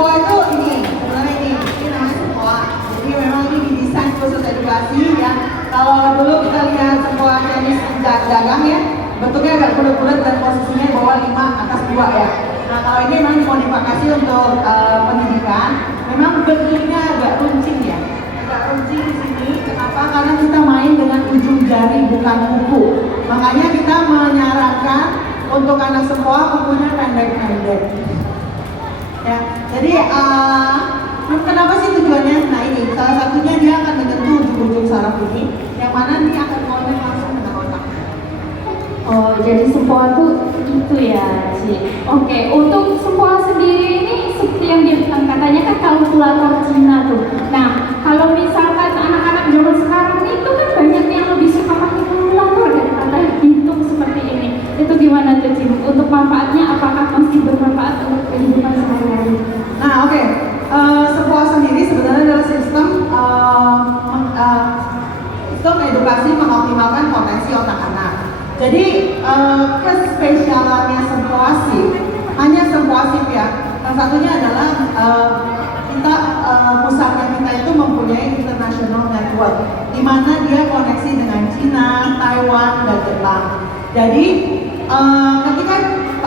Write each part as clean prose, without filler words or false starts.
Sempoa itu ini, sebenarnya ini namanya Sempoa. Jadi memang ini didesain khusus edukasi ya. Kalau dulu kita lihat Sempoa tenis dagang ya, bentuknya agak bulat-bulat dan posisinya bawah 5 atas 2 ya. Nah kalau ini memang dimodifikasi untuk pendidikan, memang bentuknya agak runcing ya. Agak runcing di sini, kenapa? Karena kita main dengan ujung jari bukan kuku. Makanya kita menyarankan untuk anak Sempoa kukunya pendek-pendek. Ya, jadi kenapa sih tujuannya? Nah ini, salah satunya dia akan menyentuh ujung-ujung saraf ini, yang mana ini akan kontak langsung dengan otak. Oh, jadi Sempoa tuh itu ya, Ci. Oke, untuk Sempoa sendiri ini seperti yang dibilang katanya kan kalkulator Cina tuh. Nah, kalau misalkan anak-anak zaman sekarang itu kan banyak yang lebih suka pakai kalkulator daripada hitung seperti ini. Itu gimana tuh, Ci? Untuk manfaatnya apakah masih bermanfaat untuk kehidupan sehari-hari? Nah, oke. Sempoa sendiri sebenarnya adalah sistem edukasi mengoptimalkan potensi otak anak. Jadi kespesialannya Sempoasif hanya Sempoasif ya. Yang satunya adalah kita pusatnya kita itu mempunyai international network, di mana dia koneksi dengan Cina, Taiwan, dan Jepang. Jadi ketika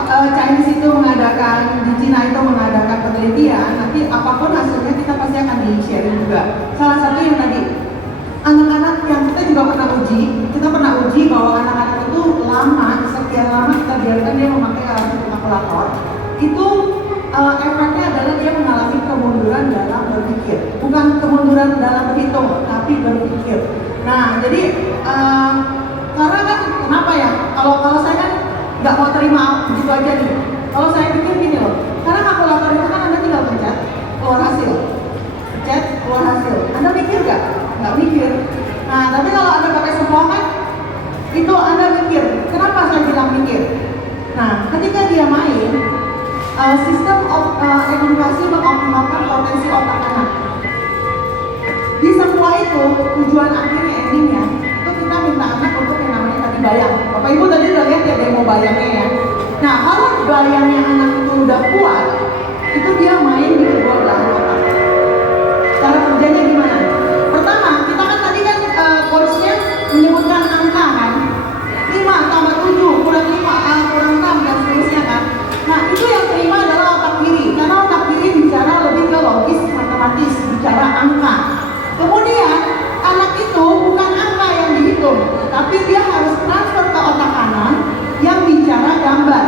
Chinese itu mengadakan, di Cina itu mengadakan penelitian, nanti apapun hasilnya kita pasti akan di-share juga. Salah satu yang tadi, anak-anak yang kita juga pernah uji bahwa anak-anak itu sekian lama kita biarkan dia memakai alat kalkulator, itu efeknya adalah dia mengalami kemunduran dalam berpikir. Bukan kemunduran dalam berhitung, tapi berpikir. Nah, jadi karena kan kenapa ya? Kalau saya kan nggak mau terima begitu aja nih. Kalau saya pikir gini loh, karena kalkulator itu kan Anda tinggal pencet, keluar hasil. Pencet, keluar hasil. Anda mikir nggak? Nggak mikir. Nah, tapi kalau Anda pakai Sempoa kan, itu Anda mikir. Kenapa saya bilang mikir? Nah, ketika dia main, sistem edukasi mengoptimalkan potensi otak anak. Di Sempoa itu, tujuan akhirnya, endingnya, itu kita minta anak untuk yang namanya tadi bayang. Bapak Ibu tadi udah lihat ya demo bayangnya ya. Nah, kalau bayangnya anak itu udah kuat, itu dia main di kedua belahan otak. Cara kerjanya gimana? Pertama, kita kan tadi kan coachnya menyebutkan angka kan, 5 tambah 7 kurang 5 kurang 6 dan seterusnya kan. Nah, itu yang terima adalah otak kiri, karena otak kiri bicara lebih ke logis, matematis, bicara angka. Kemudian anak itu bukan angka yang dihitung, tapi dia harus transfer ke otak kanan yang bicara gambar.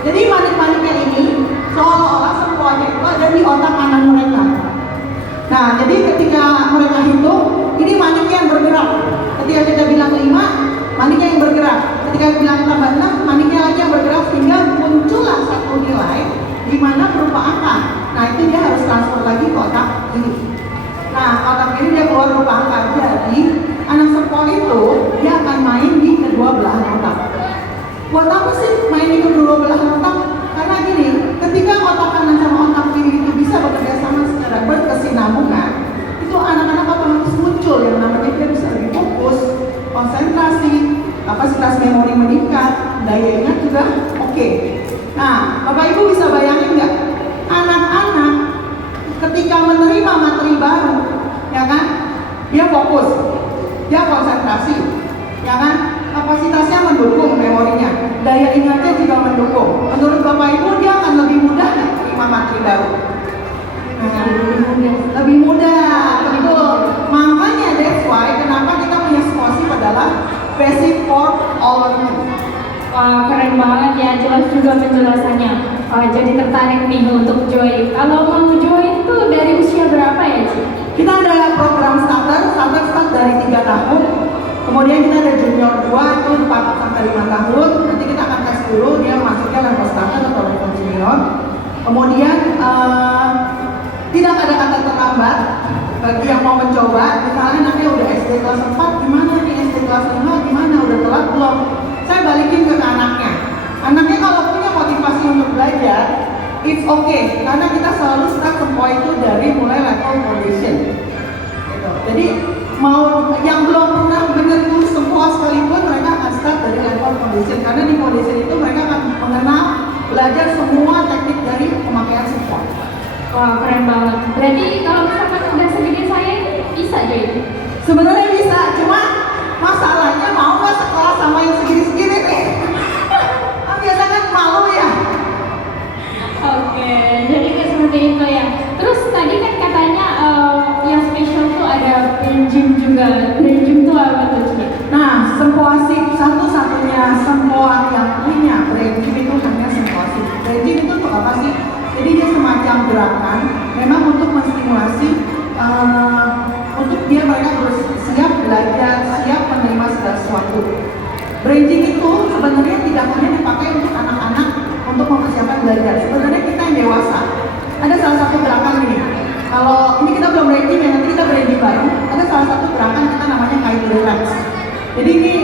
Jadi manik-maniknya ini seolah-olah Sempoanya itu ada di otak kanan mereka. Nah, jadi ketika mereka hitung, ini maniknya yang bergerak. Ketika kita bilang 5, maniknya yang bergerak. Ketika bilang tambah 6, maniknya lagi yang bergerak, sehingga muncullah satu nilai di mana berupa angka. Nah, itu dia harus transfer lagi ke otak kiri. Nah, otak kiri dia keluar berupa angka. Jadi, anak Sempoa itu dia akan main di kedua belahan otak. Buat apa sih main di kedua belahan otak? Karena gini, ketika otak kanan sama otak kiri itu bisa bekerja sama secara berkesinambungan, itu anak-anak otomatis muncul yang namanya dia bisa lebih fokus, konsentrasi, kapasitas memori meningkat, daya ingat juga oke. Nah, Bapak Ibu bisa bayangin nggak? Anak-anak ketika menerima materi baru, ya kan? Dia fokus, dia konsentrasi, ya kan? Kapasitasnya mendukung memorinya, daya ingatnya juga mendukung. Menurut Bapak Ibu dia akan lebih mudah menerima materi baru. Nah, lebih mudah, betul. Makanya that's why kenapa kita punya Sempoasif adalah basic for all learning. Wah, keren banget ya, jelas juga penjelasannya. Jadi tertarik nih untuk join. Kalau mau join tuh dari usia berapa ya, Ci? Kita ada program starter dari 3 tahun. Kemudian kita ada junior 2 itu 4 sampai 5 tahun. Nanti kita akan tes dulu dia masuknya level starter atau level junior. Kemudian tidak ada kata terlambat bagi yang mau mencoba. Misalnya nanti udah SD kelas 4 gimana nih, SD kelas 5 gimana, udah telat belum? Saya balikin ke anaknya. Anaknya kalau punya motivasi untuk belajar, it's okay, karena kita selalu start Sempoa itu dari mulai level foundation. Gitu. Jadi mau yang belum pernah menyentuh Sempoa sekalipun mereka akan start dari level foundation, karena di foundation itu mereka akan mengenal, belajar semua teknik dari pemakaian Sempoa. Wah, keren banget. Berarti kalau misalkan udah segede saya ini bisa jadi. Sebenarnya bisa, cuma masalahnya mau nggak sekolah sama yang segini-segini nih? Kan biasa kan malu ya. Oke, jadi kayak seperti itu ya. Terus tadi kan katanya yang spesial tuh ada brain gym juga. Brain gym tuh apa tuh, Ci? Nah, Sempoasik satu-satunya sempoa yang punya brain gym itu hanya Sempoasik. Brain gym itu untuk apa sih? Jadi dia semacam gerakan, memang untuk menstimulasi, untuk dia mereka harus siap belajar, siap menerima segala sesuatu. Brain gym itu sebenarnya tidak hanya dipakai untuk anak-anak untuk mempersiapkan belajar. Sebenarnya kita yang dewasa, ada salah satu gerakan ini. Kalau ini kita belum brain gym ya, nanti kita brain gym bareng. Ada salah satu gerakan kita namanya kite relax. Jadi ini,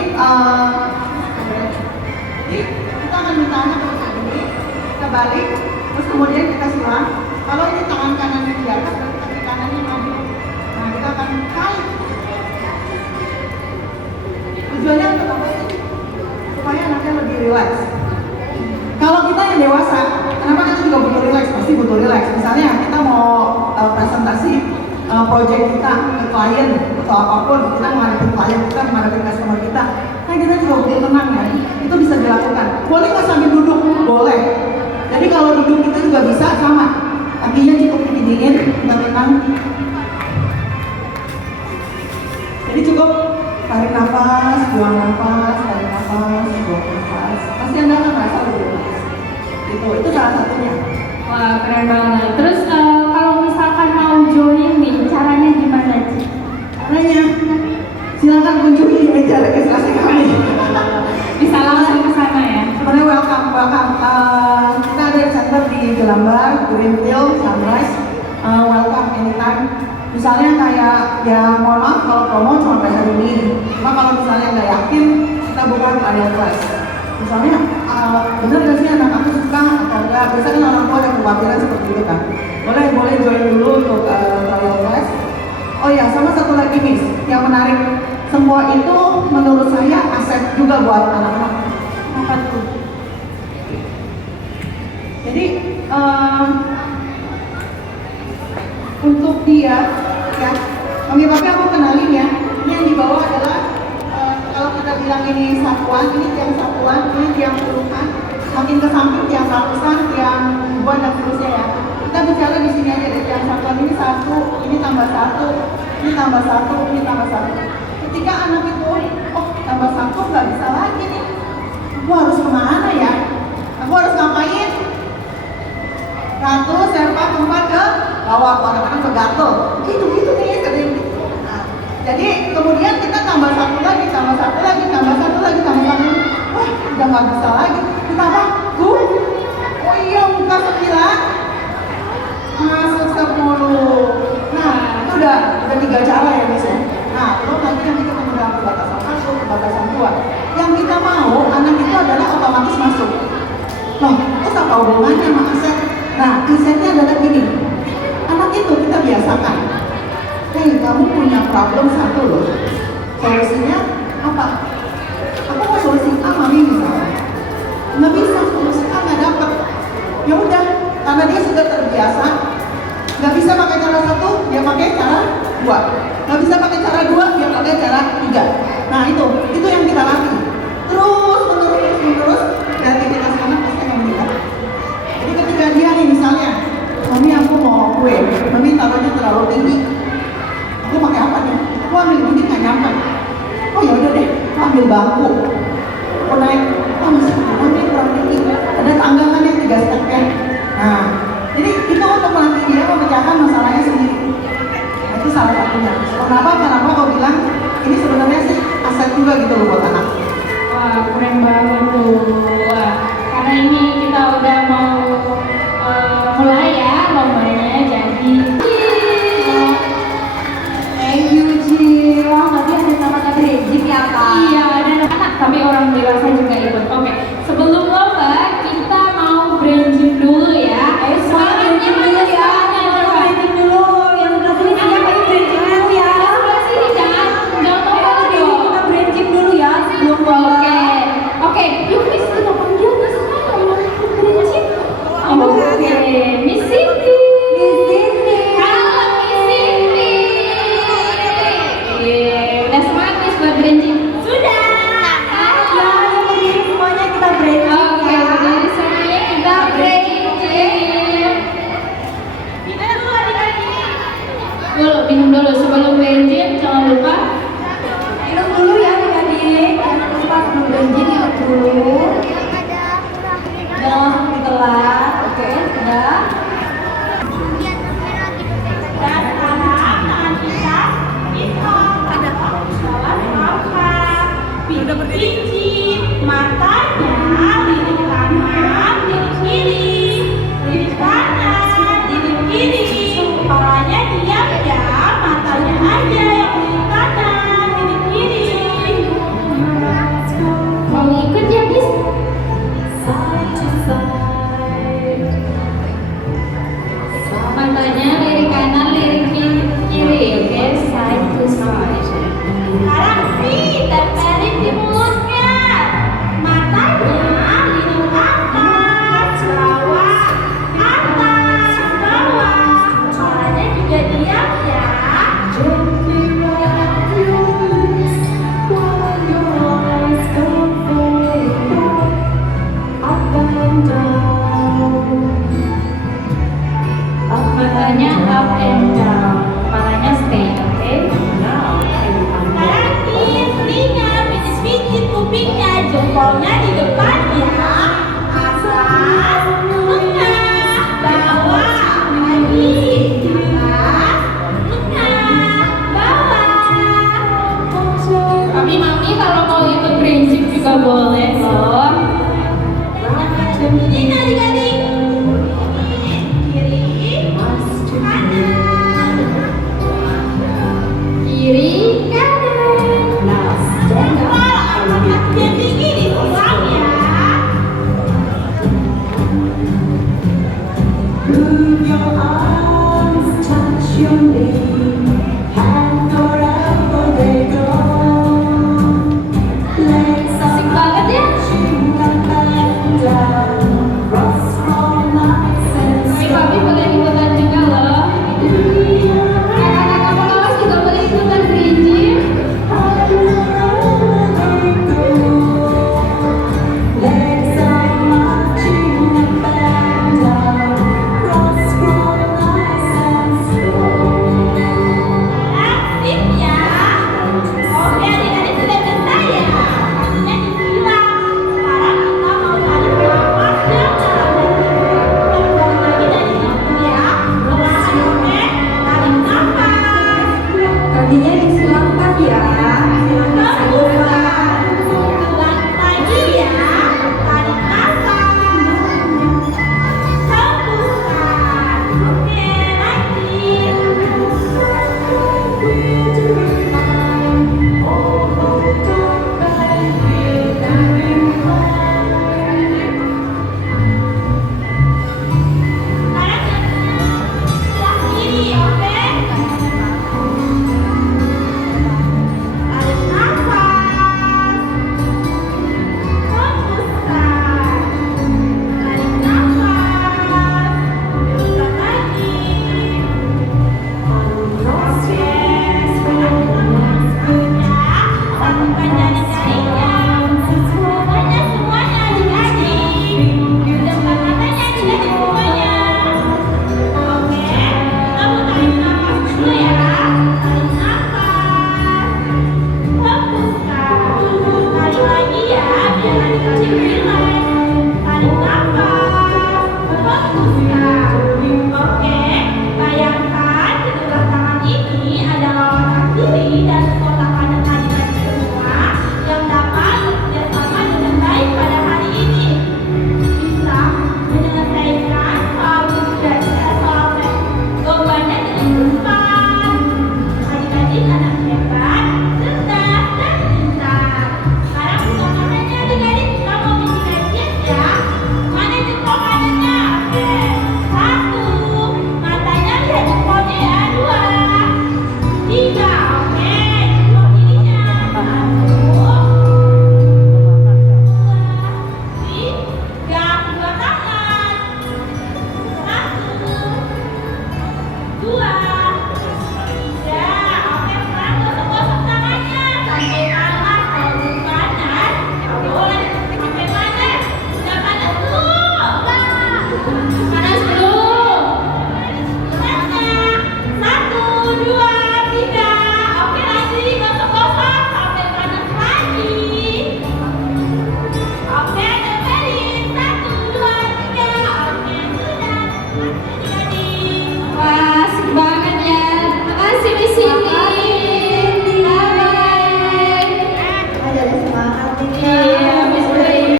jadi kita akan minta anak untuk ini, kita balik, terus kemudian kita silang. Kalau ini tangan kanannya di atas, kaki kanannya maju. Nah, kita akan kite. Tujuannya untuk apa sih? Supaya anaknya lebih rileks. Kalau kita yang dewasa, kenapa kita juga butuh rileks? Pasti butuh rileks. Misalnya kita mau presentasi project kita ke klien atau apapun, kita menghadapi klien, kita menghadapi customer kita, nah kita juga butuh tenang ya. Itu bisa dilakukan. Boleh nggak sambil duduk? Boleh. Jadi kalau duduk itu juga bisa sama. Kakinya cukup didingin, kita tenang. Jadi cukup tarik nafas, buang nafas, tarik nafas, buang nafas. Pasti Anda akan merasa lebih rileks. Itu salah satunya. Wah, keren banget. Terus kalau misalkan mau join nih, caranya gimana, Ci? Caranya, silakan kunjungi meja registrasi kami. Bisa langsung ke sana ya? Sebenarnya welcome. Kita ada center di Jelambar, Greenfield, Sunrise. Welcome anytime. Misalnya kayak, ya mohon maaf kalau promo cuma kayak hari ini. Cuma kalau misalnya nggak yakin, kita buka trial class. Misalnya, bener gak sih anak aku suka atau enggak? Biasanya kan orang tua ada kekhawatiran seperti itu kan. Boleh join dulu untuk trial class. Oh ya, sama satu lagi Miss, yang menarik. Semua itu menurut saya aset juga buat anak-anak. Apa tuh? Jadi, untuk dia, ya, Mami Papi aku kenalin ya. Ini yang di bawah adalah kalau kita bilang ini satuan, ini tiang satuan, ini tiang puluhan, makin ke samping tiang ratusan, tiang ribuan dan seterusnya ya. Kita bicara di sini aja deh, tiang satuan ini satu, ini tambah satu, ini tambah satu, ini tambah satu. Ketika anak itu, oh tambah satu nggak bisa lagi nih, aku harus kemana ya? Aku harus ngapain? Satu, serpat, tempat ke bawah, anak-anak ke gatel. Gitu nih, katanya gitu. Nah, jadi kemudian kita tambah satu lagi, tambah satu lagi, tambah satu lagi, tambah satu lagi. Wah, udah nggak bisa lagi. Ditambah, oh iya, buka 9, masuk 10. Nah, itu udah 3 cara ya Miss ya. Nah, belum lagi yang kita menggunakan perbatasan 1, perbatasan 2. Yang kita mau, anak itu adalah otomatis masuk. Loh, terus apa hubungannya sama aset? Nah, asetnya adalah gini, anak itu kita biasakan, hei kamu punya problem satu loh, solusinya apa? Aku mau solusi A, Mami misalnya, nggak bisa, solusi A nggak dapet. Ya udah, karena dia sudah terbiasa, nggak bisa pakai cara satu, dia pakai cara 2, nggak bisa pakai cara 2, dia pakai cara 3. Nah itu yang kita latih, terus menerus, kreativitas anak pasti akan meningkat. Jadi ketika dia nih misalnya, Mami aku mau kue, Mami taruhnya terlalu tinggi, aku pakai apa nih? Aku ambil ini nggak nyampe. Oh ya udah deh, aku ambil bangku, aku naik. Oh masih Mami kurang tinggi, ada tangga kan yang 3 step kan? Nah, jadi itu untuk melatih dia memecahkan masalahnya sendiri. Nah, itu salah satunya. Kenapa aku bilang ini sebenarnya sih aset juga gitu loh buat anak. Wah, keren banget tuh. Wah, karena ini kita udah mau mulai ya lombanya, jadi Thank you, Ci. Wah, tadi ada sama Rejik ya, Kak? iya ada anak tapi orang dewasa juga ikut. Oke, sebelum lomba kita mau branding dulu ya. Ayo semuanya branding dulu ya. Branding dulu. Yang udah sini siapa yang branding dulu ya? Sebelah sini jangan lomba dong. Kita branding dulu ya sebelum lomba. Oke, yuk Miss kita panggil Miss yang mau ikut branding. 兄弟。